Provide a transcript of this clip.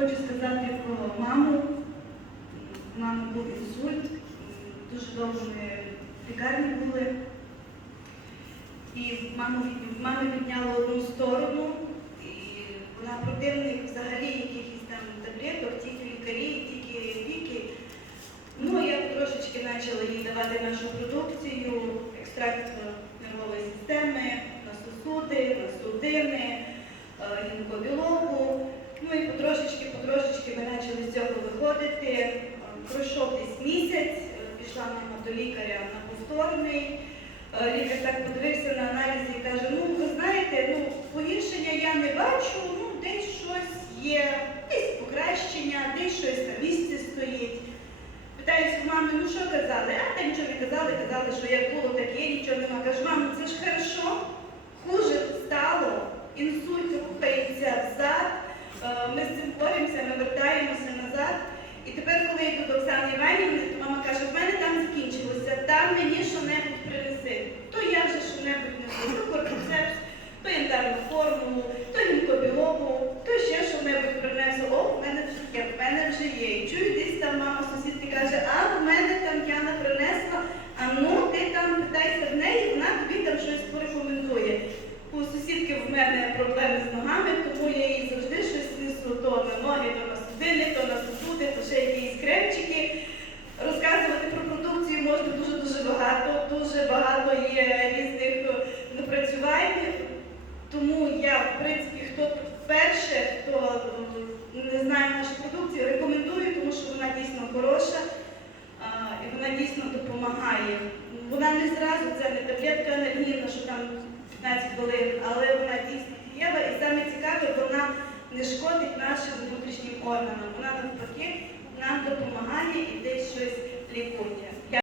Хочу сказати про маму. У мами був інсульт. Дуже довго ми в лікарні були. І маму, мами підняла одну сторону, і вона противник взагалі якихось там таблеток, тільки лікарі, тільки ліки. Ну, я трошечки почала їй давати нашу продукцію, екстракт нервової системи, на сосуди, на судини, виходити. Е, Пройшов десь місяць, е, пішла мама до лікаря на повторний. Е, Лікар так подивився на аналізи і каже, ну ви знаєте, ну погіршення я не бачу, ну десь щось є, десь покращення, десь щось на місці стоїть. Питаюся мами, ну що казали? А та нічого не казали, казали, що як було, Оксани Іванівни, то мама каже, в мене там закінчилося, там мені що-небудь принеси. То я вже що-небудь несу, то кордицепс, то янтарну формулу, то гінкобілову, то ще що-небудь принесу. О, в мене вже є, в мене вже є. І чую, десь там мама сусідки каже, а в мене там Яна принесла, а ну ти там питайся в неї, вона тобі там щось порекомендує. У сусідки в мене проблеми з ногами, тому я їй завжди щось несу то на ноги, то на судини, то на сосуди, то ще якісь кремчики. Розказувати про продукцію можна дуже-дуже багато, дуже багато є різних е, напрацювань. Тому я, в принципі, хто перше, хто не знає нашу продукцію, рекомендую, тому що вона дійсно хороша і вона дійсно допомагає. Вона не зразу, це не таблетка анальгінна, що там 15 хвилин, але вона дійсно дієва і саме цікаве, вона не шкодить нашим внутрішнім органам. Вона